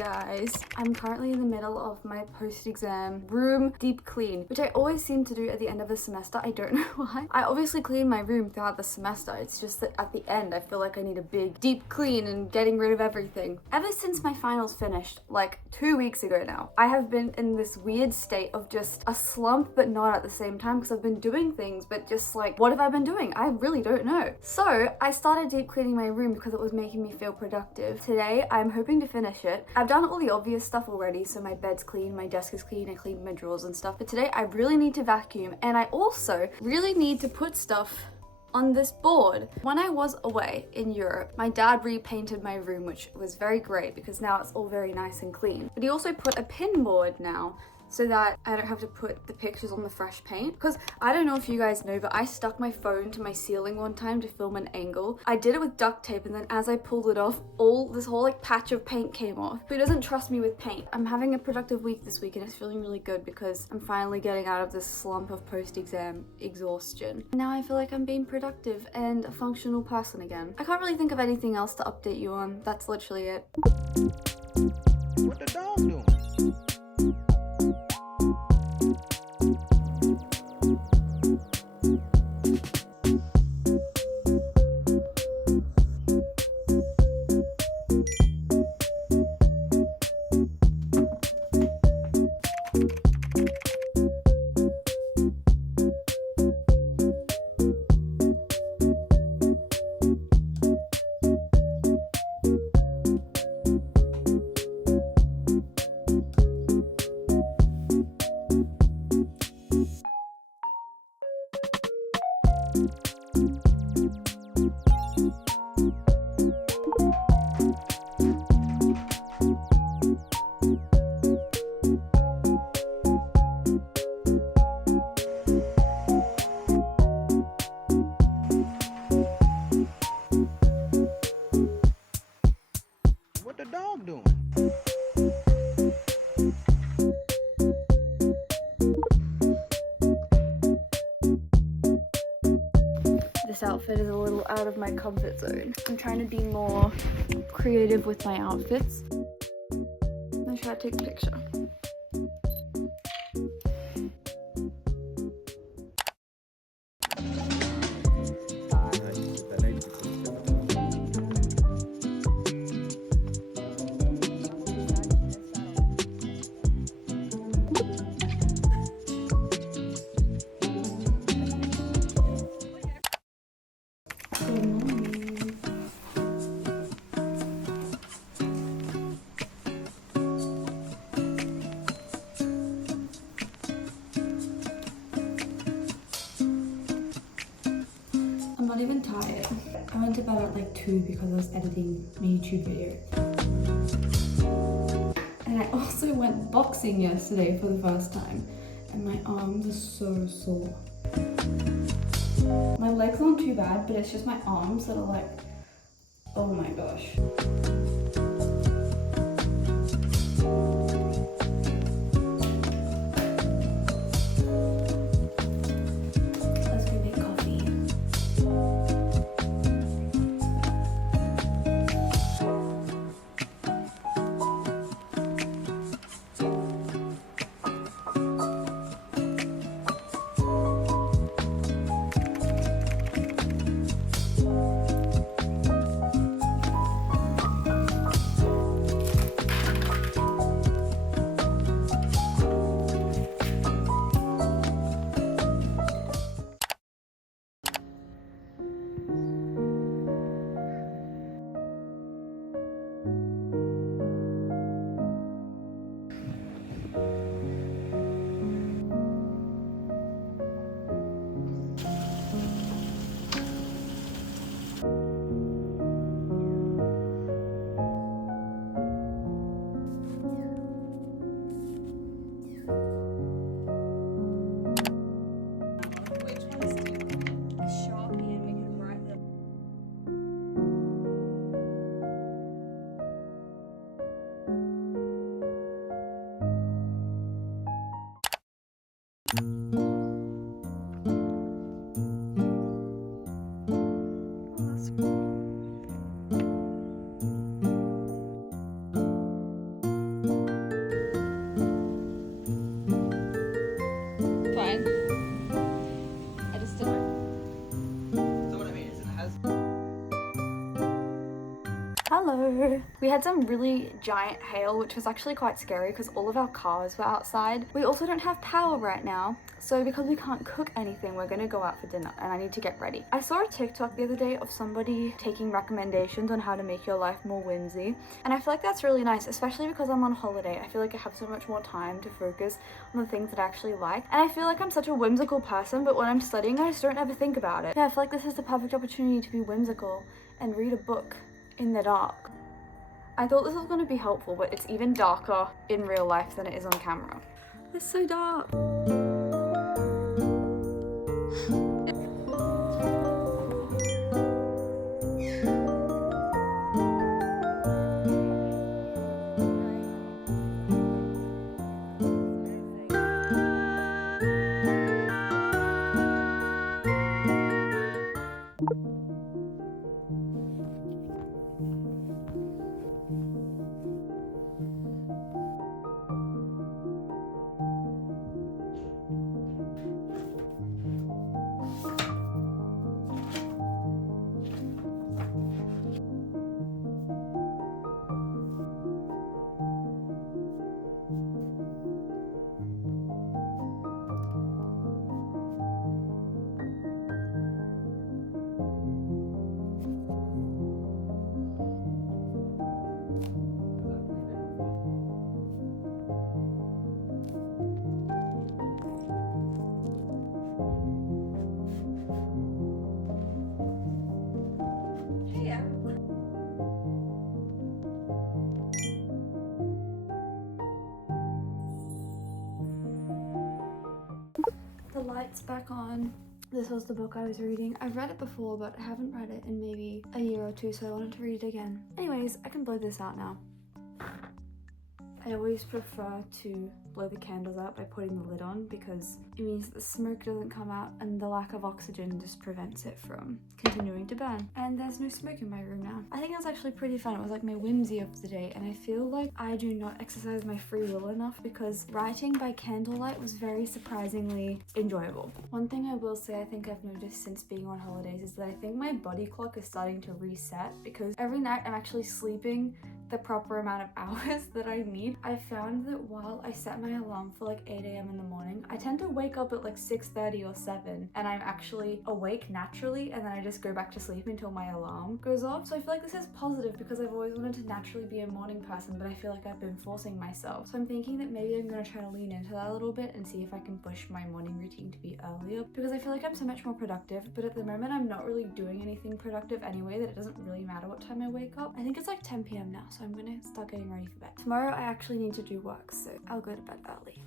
guys, I'm currently in the middle of my post-exam room deep clean, which I always seem to do at the end of the semester. I don't know why. I obviously clean my room throughout the semester. It's just that at the end I feel like I need a big deep clean and getting rid of everything. Ever since my finals finished like 2 weeks ago now, I have been in this weird state of just a slump but not at the same time, because I've been doing things but just like, what have I been doing? I really don't know. So I started deep cleaning my room because it was making me feel productive. Today I'm hoping to finish it. I've done all the obvious stuff already, so my bed's clean, my desk is clean, I cleaned my drawers and stuff, but today I really need to vacuum, and I also really need to put stuff on this board. When I was away in Europe, my dad repainted my room, which was very great because now it's all very nice and clean. But he also put a pin board now, so that I don't have to put the pictures on the fresh paint. Because I don't know if you guys know, but I stuck my phone to my ceiling one time to film an angle. I did it with duct tape, and then as I pulled it off, this whole like patch of paint came off. Who doesn't trust me with paint? I'm having a productive week this week, and it's feeling really good because I'm finally getting out of this slump of post-exam exhaustion. Now I feel like I'm being productive and a functional person again. I can't really think of anything else to update you on. That's literally it. What the dog doing? What the dog doing? This outfit is a little out of my comfort zone. I'm trying to be more creative with my outfits. I'm gonna try to take a picture. I'm not even tired. I went to bed at like 2 because I was editing my YouTube video. And I also went boxing yesterday for the first time, and my arms are so sore. My legs aren't too bad, but it's just my arms that are like, oh my gosh. Hello. We had some really giant hail, which was actually quite scary because all of our cars were outside. We also don't have power right now, so because we can't cook anything, we're gonna go out for dinner and I need to get ready. I saw a TikTok the other day of somebody taking recommendations on how to make your life more whimsy, and I feel like that's really nice, especially because I'm on holiday. I feel like I have so much more time to focus on the things that I actually like, and I feel like I'm such a whimsical person, but when I'm studying I just don't ever think about it. Yeah, I feel like this is the perfect opportunity to be whimsical and read a book in the dark. I thought this was going to be helpful, but it's even darker in real life than it is on camera. It's so dark. The light's back on. This was the book I was reading. I've read it before, but I haven't read it in maybe a year or two, so I wanted to read it again. Anyways, I can blow this out now. I always prefer to blow the candles out by putting the lid on because it means that the smoke doesn't come out and the lack of oxygen just prevents it from continuing to burn. And there's no smoke in my room now. I think that's actually pretty fun. It was like my whimsy of the day, and I feel like I do not exercise my free will enough because writing by candlelight was very surprisingly enjoyable. One thing I will say I think I've noticed since being on holidays is that I think my body clock is starting to reset because every night I'm actually sleeping the proper amount of hours that I need. I found that while I set my alarm for like 8 a.m. in the morning, I tend to wake up at like 6:30 or 7 and I'm actually awake naturally, and then I just go back to sleep until my alarm goes off. So I feel like this is positive because I've always wanted to naturally be a morning person, but I feel like I've been forcing myself. So I'm thinking that maybe I'm gonna try to lean into that a little bit and see if I can push my morning routine to be earlier, because I feel like I'm so much more productive, but at the moment I'm not really doing anything productive anyway, that it doesn't really matter what time I wake up. I think it's like 10 p.m. now, so I'm gonna start getting ready for bed. Tomorrow I actually need to do work, so I'll go to bed early.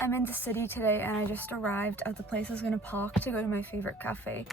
I'm in the city today and I just arrived at the place I was gonna park to go to my favorite cafe.